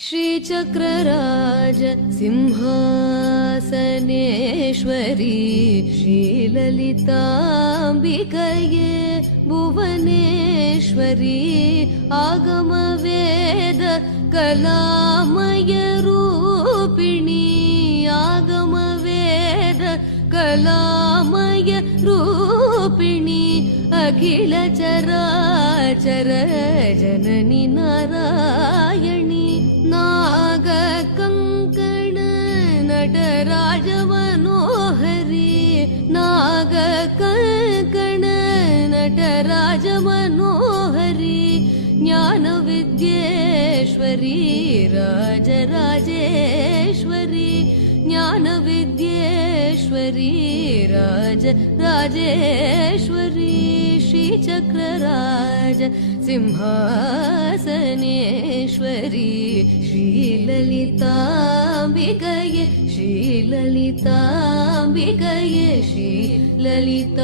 श्रीचक्रराज सिंहासनेश्वरी श्रीललिताम्बिकये भुवनेश्वरी आगमवेद कलामय रूपिणी आगमवेद कलामय रूपिणी अखिल चराचर जननी नारायणी नागकङ्कण नटराज मनोहरी नागकङ्कण नटराज मनोहरी ज्ञानविद्येश्वरी राजराजेश्वरी ज्ञानविद्येश्वरी राजराजेश्वरी श्रीचक्रराज सिंहासनेश्वरी श्रीललिताम्बिकये श्रीललिताम्बिकये श्रीललिताम्बिकये